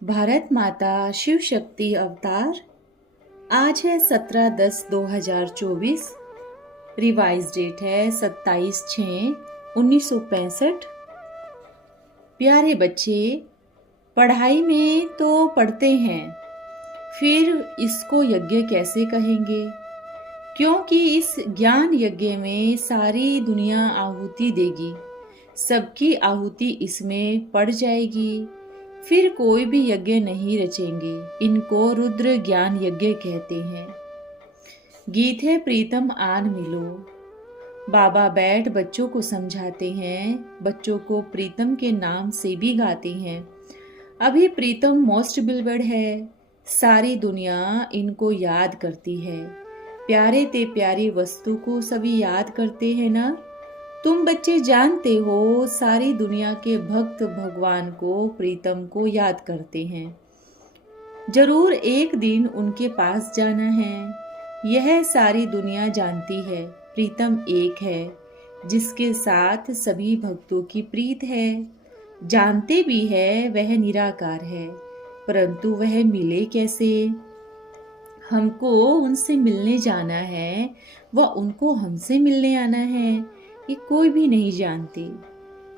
भारत माता शिव शक्ति अवतार। आज है 17/10/2024। रिवाइज डेट है 27/6/1965। प्यारे बच्चे, पढ़ाई में तो पढ़ते हैं, फिर इसको यज्ञ कैसे कहेंगे? क्योंकि इस ज्ञान यज्ञ में सारी दुनिया आहुति देगी, सबकी आहुति इसमें पड़ जाएगी, फिर कोई भी यज्ञ नहीं रचेंगे। इनको रुद्र ज्ञान यज्ञ कहते हैं। गीत है प्रीतम आन मिलो। बाबा बैठ बच्चों को समझाते हैं, बच्चों को प्रीतम के नाम से भी गाते हैं। अभी प्रीतम मोस्ट बिलवर्ड है, सारी दुनिया इनको याद करती है। प्यारे ते प्यारी वस्तु को सभी याद करते हैं ना। तुम बच्चे जानते हो, सारी दुनिया के भक्त भगवान को, प्रीतम को याद करते हैं। जरूर एक दिन उनके पास जाना है। यह सारी दुनिया जानती है, प्रीतम एक है जिसके साथ सभी भक्तों की प्रीत है। जानते भी है वह निराकार है, परंतु वह मिले कैसे? हमको उनसे मिलने जाना है, वह उनको हमसे मिलने आना है, ये कोई भी नहीं जानते।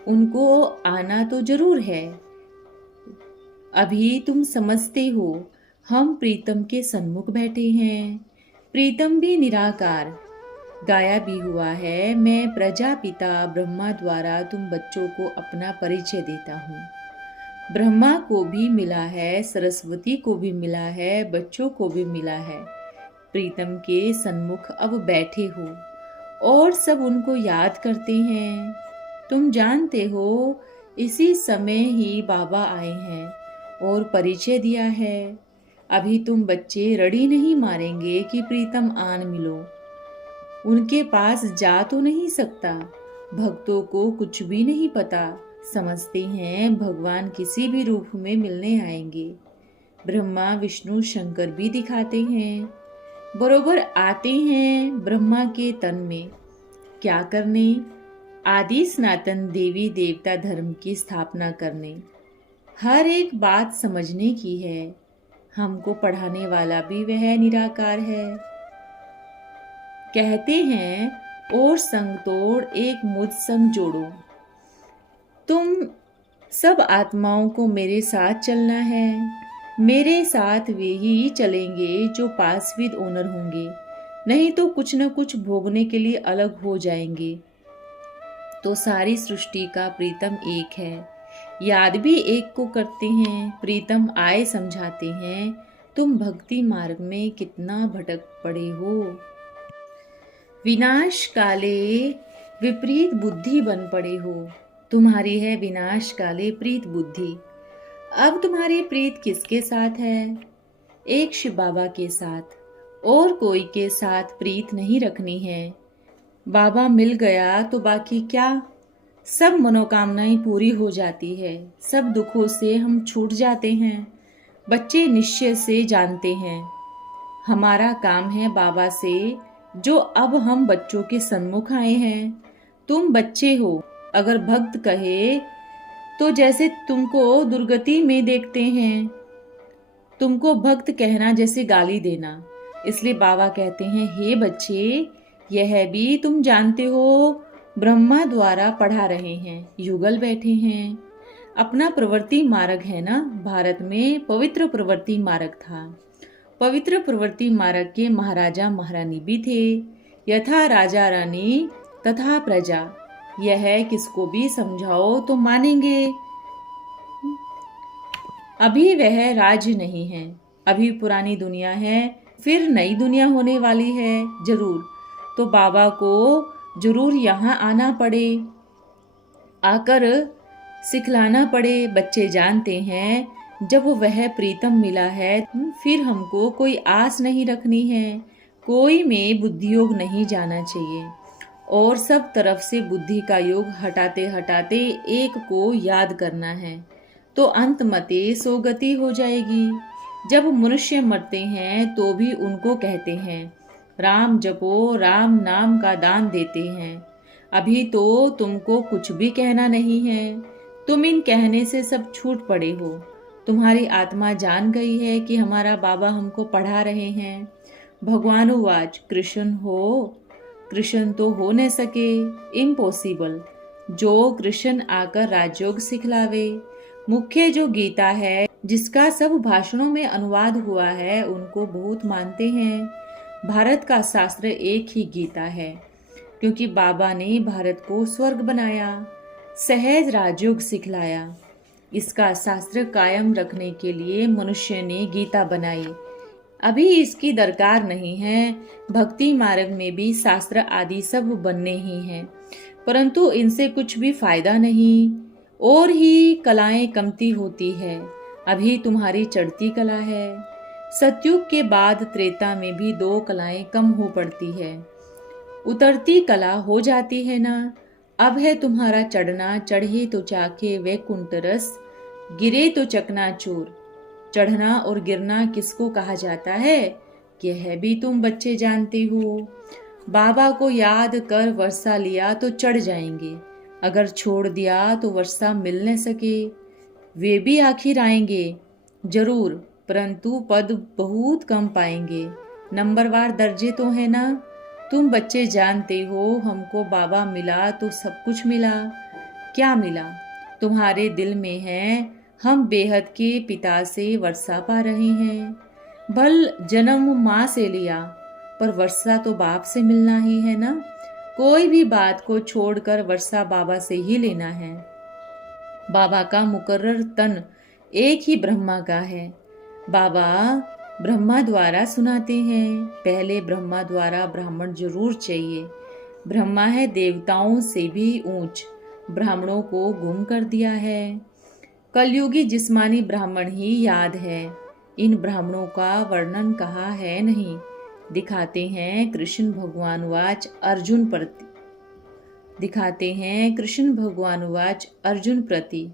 उनको आना तो जरूर है। अभी तुम समझते हो, हम प्रीतम के सन्मुख बैठे हैं। प्रीतम भी निराकार। गाया भी हुआ है, मैं प्रजापिता ब्रह्मा द्वारा तुम बच्चों को अपना परिचय देता हूँ। ब्रह्मा को भी मिला है, सरस्वती को भी मिला है, बच्चों को भी मिला है। प्रीतम के सन्मुख अब बैठे हो और सब उनको याद करते हैं। तुम जानते हो, इसी समय ही बाबा आए हैं और परिचय दिया है। अभी तुम बच्चे रड़ी नहीं मारेंगे कि प्रीतम आन मिलो। उनके पास जा तो नहीं सकता। भक्तों को कुछ भी नहीं पता, समझते हैं भगवान किसी भी रूप में मिलने आएंगे। ब्रह्मा विष्णु शंकर भी दिखाते हैं, बरोबर आते हैं ब्रह्मा के तन में। क्या करने? आदि सनातन देवी देवता धर्म की स्थापना करने। हर एक बात समझने की है। हमको पढ़ाने वाला भी वह निराकार है। कहते हैं, और संग तोड़ एक मुझ संग जोड़ो। तुम सब आत्माओं को मेरे साथ चलना है। मेरे साथ वे ही चलेंगे जो पास विद ओनर होंगे, नहीं तो कुछ न कुछ भोगने के लिए अलग हो जाएंगे। तो सारी सृष्टि का प्रीतम एक है, याद भी एक को करते हैं। प्रीतम आए समझाते हैं, तुम भक्ति मार्ग में कितना भटक पड़े हो। विनाश काले विपरीत बुद्धि बन पड़े हो। तुम्हारी है विनाश काले प्रीत बुद्धि। अब तुम्हारी प्रीत किसके साथ है? एक शिव बाबा के साथ, और कोई के साथ प्रीत नहीं रखनी है। बाबा मिल गया तो बाकी क्या? सब मनोकामनाएं पूरी हो जाती है, सब दुखों से हम छूट जाते हैं। बच्चे निश्चय से जानते हैं, हमारा काम है बाबा से, जो अब हम बच्चों के सन्मुख आए हैं। तुम बच्चे हो, अगर भक्त कहे तो जैसे तुमको दुर्गति में देखते हैं, तुमको भक्त कहना जैसे गाली देना। इसलिए बाबा कहते हैं, हे बच्चे, यह भी तुम जानते हो, ब्रह्मा द्वारा पढ़ा रहे हैं, युगल बैठे हैं। अपना प्रवृत्ति मार्ग है ना। भारत में पवित्र प्रवृत्ति मार्ग था। पवित्र प्रवृत्ति मार्ग के महाराजा महारानी भी थे। यथा राजा रानी तथा प्रजा। यह किसको भी समझाओ तो मानेंगे। अभी वह राज्य नहीं है, अभी पुरानी दुनिया है, फिर नई दुनिया होने वाली है जरूर। तो बाबा को जरूर यहाँ आना पड़े, आकर सिखलाना पड़े। बच्चे जानते हैं, जब वह प्रीतम मिला है, फिर हमको कोई आस नहीं रखनी है, कोई में बुद्धि योग नहीं जाना चाहिए, और सब तरफ से बुद्धि का योग हटाते हटाते एक को याद करना है, तो अंत मते सोगति हो जाएगी। जब मनुष्य मरते हैं तो भी उनको कहते हैं, राम जपो, राम नाम का दान देते हैं। अभी तो तुमको कुछ भी कहना नहीं है। तुम इन कहने से सब छूट पड़े हो। तुम्हारी आत्मा जान गई है कि हमारा बाबा हमको पढ़ा रहे हैं। भगवान उवाच कृष्ण तो हो न सके, इम्पॉसिबल। जो कृष्ण आकर राजयोग सिखलावे। मुख्य जो गीता है, जिसका सब भाषणों में अनुवाद हुआ है, उनको बहुत मानते हैं। भारत का शास्त्र एक ही गीता है, क्योंकि बाबा ने भारत को स्वर्ग बनाया, सहज राजयोग सिखलाया। इसका शास्त्र कायम रखने के लिए मनुष्य ने गीता बनाई। अभी इसकी दरकार नहीं है। भक्ति मार्ग में भी शास्त्र आदि सब बनने ही हैं, परंतु इनसे कुछ भी फायदा नहीं, और ही कलाएं कमती होती है। अभी तुम्हारी चढ़ती कला है। सतयुग के बाद त्रेता में भी 2 कलाएं कम हो पड़ती है, उतरती कला हो जाती है ना। अब है तुम्हारा चढ़ना। चढ़े तो चाखे वैकुंठ रस, गिरे तो चकनाचूर। चढ़ना और गिरना किसको कहा जाता है, यह भी तुम बच्चे जानते हो। बाबा को याद कर वर्षा लिया तो चढ़ जाएंगे, अगर छोड़ दिया तो वर्षा मिल न सके। वे भी आखिर आएंगे जरूर, परंतु पद बहुत कम पाएंगे। नंबरवार दर्जे तो है ना। तुम बच्चे जानते हो, हमको बाबा मिला तो सब कुछ मिला। क्या मिला? तुम्हारे दिल में है। हम बेहद के पिता से वर्षा पा रहे हैं। भल जन्म माँ से लिया, पर वर्षा तो बाप से मिलना ही है ना। कोई भी बात को छोड़कर वर्षा बाबा से ही लेना है। बाबा का मुकर्रर तन एक ही ब्रह्मा का है। बाबा ब्रह्मा द्वारा सुनाते हैं। पहले ब्रह्मा द्वारा ब्राह्मण जरूर चाहिए। ब्रह्मा है देवताओं से भी ऊंच, ब्राह्मणों को गुम कर दिया है। कलयुगी जिस्मानी ब्राह्मण ही याद है। इन ब्राह्मणों का वर्णन कहा है नहीं। दिखाते हैं कृष्ण भगवान वाच अर्जुन प्रति। दिखाते हैं कृष्ण भगवान वाच अर्जुन प्रति,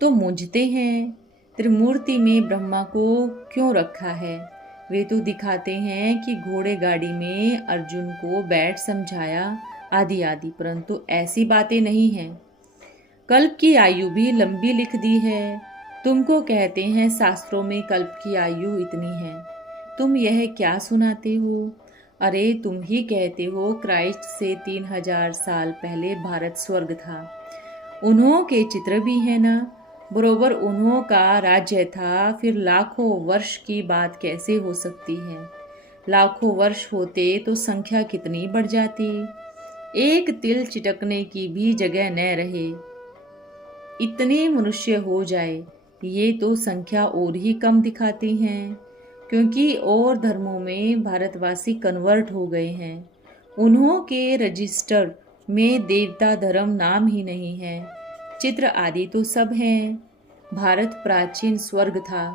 तो मूंझते हैं त्रिमूर्ति में ब्रह्मा को क्यों रखा है। वे तो दिखाते हैं कि घोड़े गाड़ी में अर्जुन को बैठ समझाया आदि आदि, परंतु ऐसी बातें नहीं हैं। कल्प की आयु भी लंबी लिख दी है। तुमको कहते हैं शास्त्रों में कल्प की आयु इतनी है, तुम यह क्या सुनाते हो। अरे तुम ही कहते हो क्राइस्ट से 3000 साल पहले भारत स्वर्ग था। उन्हों के चित्र भी है ना, बरोबर उन्हों का राज्य था। फिर लाखों वर्ष की बात कैसे हो सकती है। लाखों वर्ष होते तो संख्या कितनी बढ़ जाती। एक तिल चिटकने की भी जगह न रहे, इतने मनुष्य हो जाए। ये तो संख्या और ही कम दिखाती हैं, क्योंकि और धर्मों में भारतवासी कन्वर्ट हो गए हैं। उन्हों के रजिस्टर में देवता धर्म नाम ही नहीं है। चित्र आदि तो सब हैं। भारत प्राचीन स्वर्ग था।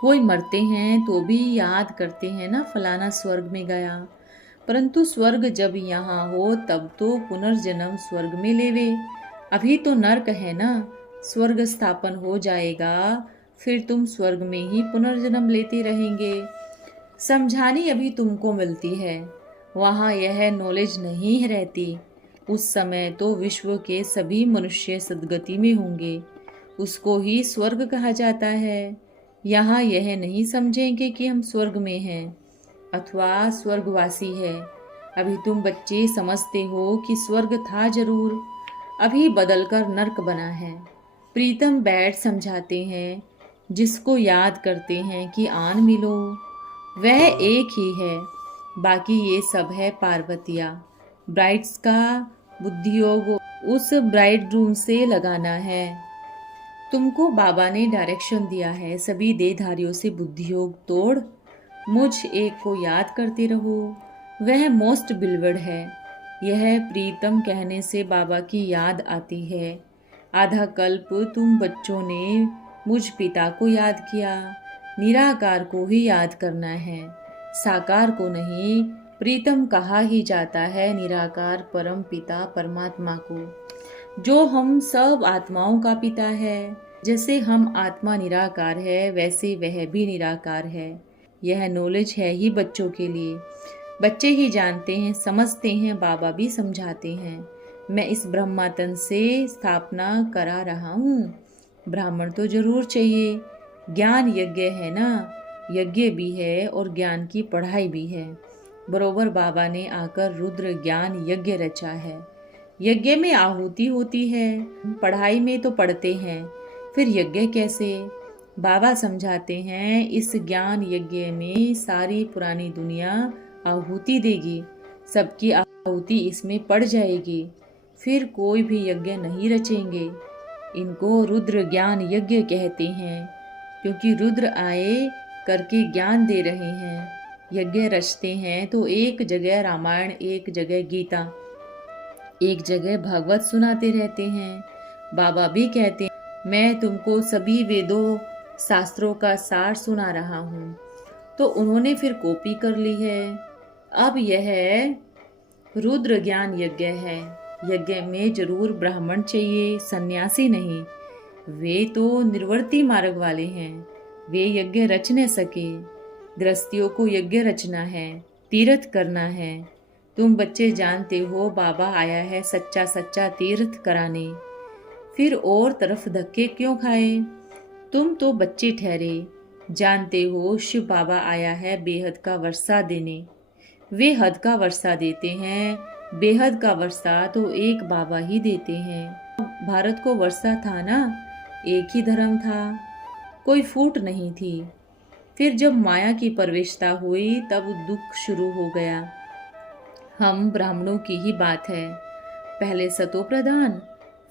कोई मरते हैं तो भी याद करते हैं ना, फलाना स्वर्ग में गया। परंतु स्वर्ग जब यहाँ हो तब तो पुनर्जन्म स्वर्ग में लेवे। अभी तो नर्क है ना। स्वर्ग स्थापन हो जाएगा, फिर तुम स्वर्ग में ही पुनर्जन्म लेते रहेंगे। समझानी अभी तुमको मिलती है, वहाँ यह नॉलेज नहीं रहती। उस समय तो विश्व के सभी मनुष्य सद्गति में होंगे, उसको ही स्वर्ग कहा जाता है। यहाँ यह नहीं समझेंगे कि हम स्वर्ग में हैं अथवा स्वर्गवासी है। अभी तुम बच्चे समझते हो कि स्वर्ग था जरूर, अभी बदलकर नर्क बना है। प्रीतम बैठ समझाते हैं, जिसको याद करते हैं कि आन मिलो, वह एक ही है। बाकी ये सब है पार्वतिया। ब्राइड्स का बुद्धियोग उस ब्राइड रूम से लगाना है। तुमको बाबा ने डायरेक्शन दिया है, सभी देहधारियों से बुद्धियोग तोड़ मुझ एक को याद करते रहो, वह मोस्ट बिलवड है। यह प्रीतम कहने से बाबा की याद आती है। आधा कल्प तुम बच्चों ने मुझ पिता को याद किया। निराकार को ही याद करना है, साकार को नहीं। प्रीतम कहा ही जाता है निराकार परम पिता परमात्मा को, जो हम सब आत्माओं का पिता है। जैसे हम आत्मा निराकार है, वैसे वह भी निराकार है। यह नॉलेज है ही बच्चों के लिए। बच्चे ही जानते हैं, समझते हैं, बाबा भी समझाते हैं। मैं इस ब्रह्मातन से स्थापना करा रहा हूँ। ब्राह्मण तो जरूर चाहिए, ज्ञान यज्ञ है ना, यज्ञ भी है और ज्ञान की पढ़ाई भी है। बरोबर बाबा ने आकर रुद्र ज्ञान यज्ञ रचा है। यज्ञ में आहुति होती है, पढ़ाई में तो पढ़ते हैं, फिर यज्ञ कैसे? बाबा समझाते हैं, इस ज्ञान यज्ञ में सारी पुरानी दुनिया आहुति देगी, सबकी आहुति इसमें पड़ जाएगी, फिर कोई भी यज्ञ नहीं रचेंगे। इनको रुद्र ज्ञान यज्ञ कहते हैं, क्योंकि रुद्र आए करके ज्ञान दे रहे हैं। यज्ञ रचते हैं तो एक जगह रामायण, एक जगह गीता, एक जगह भागवत सुनाते रहते हैं। बाबा भी कहते हैं, मैं तुमको सभी वेदों शास्त्रों का सार सुना रहा हूँ। तो उन्होंने फिर कॉपी कर ली है। अब यह रुद्र ज्ञान यज्ञ है। यज्ञ में जरूर ब्राह्मण चाहिए, सन्यासी नहीं। वे तो निर्वर्ती मार्ग वाले हैं, वे यज्ञ रच न सके। गृहस्थियों को यज्ञ रचना है, तीर्थ करना है। तुम बच्चे जानते हो, बाबा आया है सच्चा सच्चा तीर्थ कराने, फिर और तरफ धक्के क्यों खाए? तुम तो बच्चे ठहरे, जानते हो शिव बाबा आया है बेहद का वर्षा देने। वे हद का वर्षा देते हैं, बेहद का वर्षा तो एक बाबा ही देते हैं। भारत को वर्षा था ना, एक ही धर्म था, कोई फूट नहीं थी। फिर जब माया की प्रवेशता हुई तब दुख शुरू हो गया। हम ब्राह्मणों की ही बात है, पहले सतो प्रधान,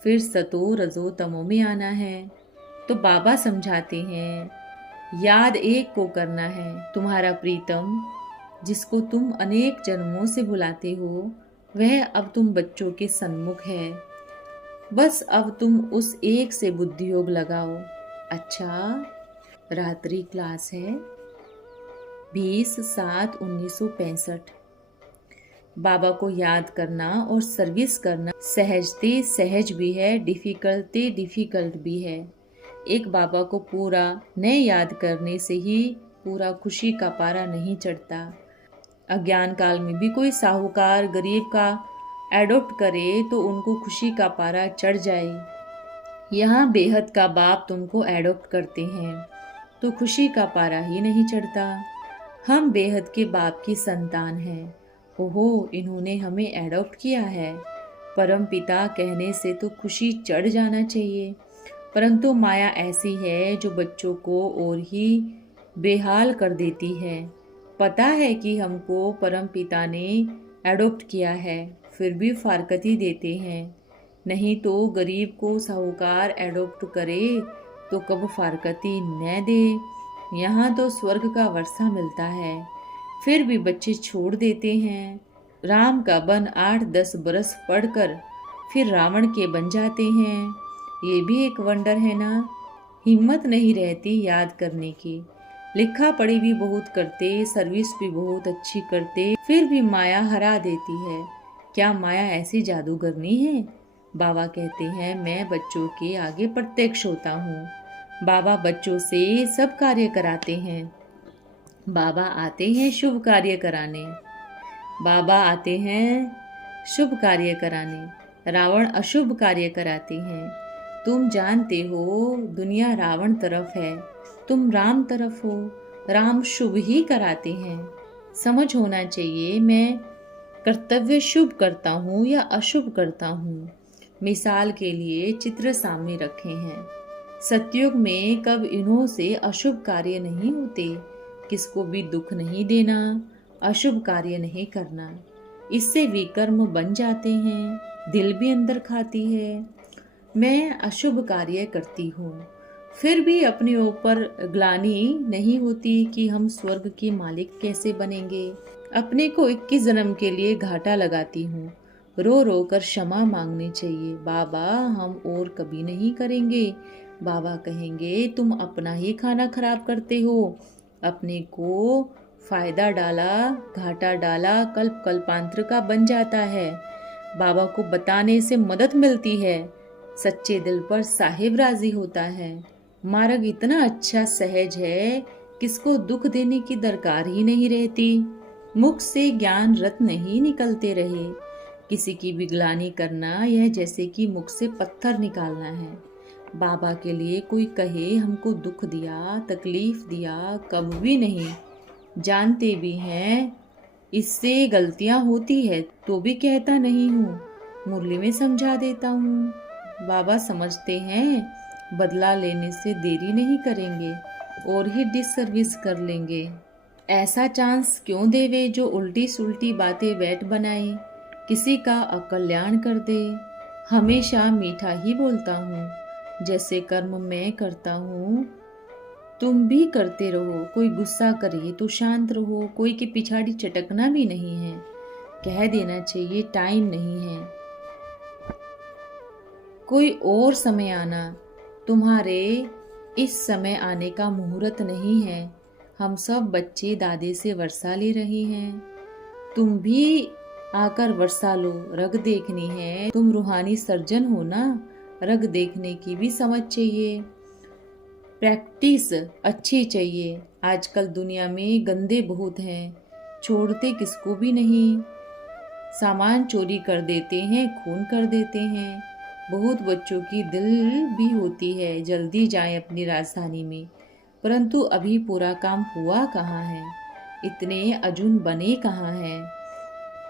फिर सतो रजो तमो में आना है। तो बाबा समझाते हैं, याद एक को करना है, तुम्हारा प्रीतम जिसको तुम अनेक जन्मों से बुलाते हो, वह अब तुम बच्चों के सन्मुख है। बस अब तुम उस एक से बुद्धि योग लगाओ। अच्छा, रात्रि क्लास है 20/7/1965। बाबा को याद करना और सर्विस करना सहजते सहज भी है, डिफिकल्टी डिफिकल्ट भी है। एक बाबा को पूरा न याद करने से ही पूरा खुशी का पारा नहीं चढ़ता। अज्ञान काल में भी कोई साहूकार गरीब का एडॉप्ट करे तो उनको खुशी का पारा चढ़ जाए। यहाँ बेहद का बाप तुमको एडॉप्ट करते हैं तो खुशी का पारा ही नहीं चढ़ता। हम बेहद के बाप की संतान हैं। ओहो, इन्होंने हमें एडॉप्ट किया है। परम पिता कहने से तो खुशी चढ़ जाना चाहिए, परंतु माया ऐसी है जो बच्चों को और ही बेहाल कर देती है। पता है कि हमको परम पिता ने एडॉप्ट किया है, फिर भी फारकती देते हैं। नहीं तो गरीब को साहूकार एडॉप्ट करे तो कब फारकती न दे। यहाँ तो स्वर्ग का वर्षा मिलता है, फिर भी बच्चे छोड़ देते हैं। राम का बन 8-10 बरस पढ़कर फिर रावण के बन जाते हैं। ये भी एक वंडर है ना। हिम्मत नहीं रहती याद करने की। लिखा पढ़ी भी बहुत करते, सर्विस भी बहुत अच्छी करते, फिर भी माया हरा देती है। क्या माया ऐसी जादूगरनी है? बाबा कहते हैं, मैं बच्चों के आगे प्रत्यक्ष होता हूँ। बाबा बच्चों से सब कार्य कराते हैं। बाबा आते हैं शुभ कार्य कराने। बाबा आते हैं शुभ कार्य कराने। रावण अशुभ कार्य कराते हैं। तुम जानते हो दुनिया रावण तरफ है, तुम राम तरफ हो। राम शुभ ही कराते हैं। समझ होना चाहिए, मैं कर्तव्य शुभ करता हूँ या अशुभ करता हूँ। मिसाल के लिए चित्र सामने रखे हैं। सतयुग में कब इन्हों से अशुभ कार्य नहीं होते। किसको भी दुख नहीं देना, अशुभ कार्य नहीं करना, इससे विकर्म बन जाते हैं। दिल भी अंदर खाती है। मैं अशुभ कार्य करती हूँ, फिर भी अपने ऊपर ग्लानि नहीं होती कि हम स्वर्ग के मालिक कैसे बनेंगे। अपने को 21 जन्म के लिए घाटा लगाती हूँ। रो रो कर क्षमा मांगनी चाहिए। बाबा हम और कभी नहीं करेंगे। बाबा कहेंगे तुम अपना ही खाना खराब करते हो। अपने को फायदा डाला, घाटा डाला, कल्प कल्पांतर का बन जाता है। बाबा को बताने से मदद मिलती है। सच्चे दिल पर साहिब राजी होता है। मार्ग इतना अच्छा सहज है, किसको दुख देने की दरकार ही नहीं रहती। मुख से ज्ञान रत्न ही निकलते रहे। किसी की बिगलानी करना यह जैसे कि मुख से पत्थर निकालना है। बाबा के लिए कोई कहे हमको दुख दिया, तकलीफ दिया, कब भी नहीं। जानते भी हैं इससे गलतियां होती है तो भी कहता नहीं हूँ, मुरली में समझा देता हूँ। बाबा समझते हैं बदला लेने से देरी नहीं करेंगे और ही डिससर्विस कर लेंगे। ऐसा चांस क्यों देवे जो उल्टी सुल्टी बातें बैठ बनाए, किसी का अकल्याण कर दे। हमेशा मीठा ही बोलता हूँ, जैसे कर्म मैं करता हूँ तुम भी करते रहो। कोई गुस्सा करे तो शांत रहो, कोई के पिछाड़ी चटकना भी नहीं है। कह देना चाहिए टाइम नहीं है, कोई और समय आना, तुम्हारे इस समय आने का मुहूर्त नहीं है। हम सब बच्चे दादे से वर्षा ले रहे हैं, तुम भी आकर वर्षा लो। रग देखनी है, तुम रूहानी सर्जन हो ना, रग देखने की भी समझ चाहिए, प्रैक्टिस अच्छी चाहिए। आजकल दुनिया में गंदे बहुत हैं, छोड़ते किसको भी नहीं। सामान चोरी कर देते हैं, खून कर देते हैं। बहुत बच्चों की दिल भी होती है जल्दी जाएं अपनी राजधानी में, परंतु अभी पूरा काम हुआ कहाँ है, इतने अर्जुन बने कहाँ हैं।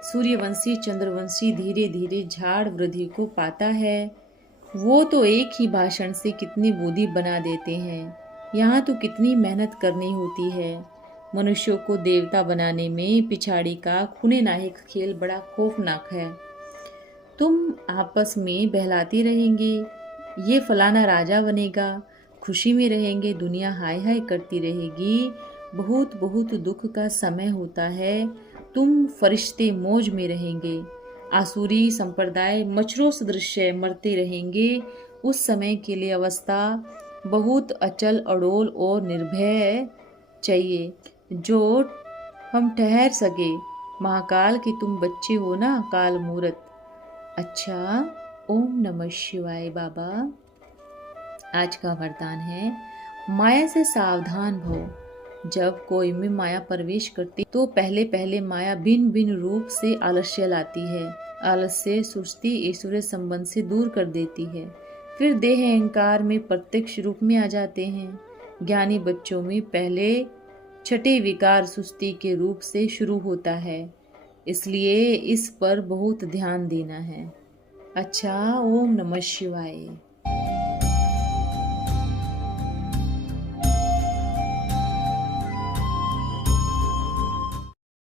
सूर्यवंशी चंद्रवंशी धीरे धीरे झाड़ वृद्धि को पाता है, वो तो एक ही भाषण से कितनी बूढ़ी बना देते हैं। यहाँ तो कितनी मेहनत करनी होती है। मनुष्यों को देवता बनाने में पिछाड़ी का खूने नाहिक खेल बड़ा खौफनाक है। तुम आपस में बहलाती रहेंगे, ये फलाना राजा बनेगा, खुशी में रहेंगे, दुनिया हाय हाय करती रहेगी। बहुत बहुत दुख का समय होता है, तुम फरिश्ते मौज में रहेंगे। आसुरी संप्रदाय मच्छरों सदृश मरते रहेंगे। उस समय के लिए अवस्था बहुत अचल अडोल और निर्भय चाहिए, जो हम ठहर सके। महाकाल के तुम बच्चे हो ना, काल मूरत। अच्छा, ओम नमः शिवाय। बाबा आज का वरदान है, माया से सावधान भव। जब कोई में माया प्रवेश करती तो पहले पहले माया भिन्न भिन्न रूप से आलस्य लाती है। आलस्य सुस्ती ईश्वरीय संबंध से दूर कर देती है। फिर देह अहंकार में प्रत्यक्ष रूप में आ जाते हैं। ज्ञानी बच्चों में पहले छठे विकार सुस्ती के रूप से शुरू होता है, इसलिए इस पर बहुत ध्यान देना है। अच्छा, ओम नमः शिवाय।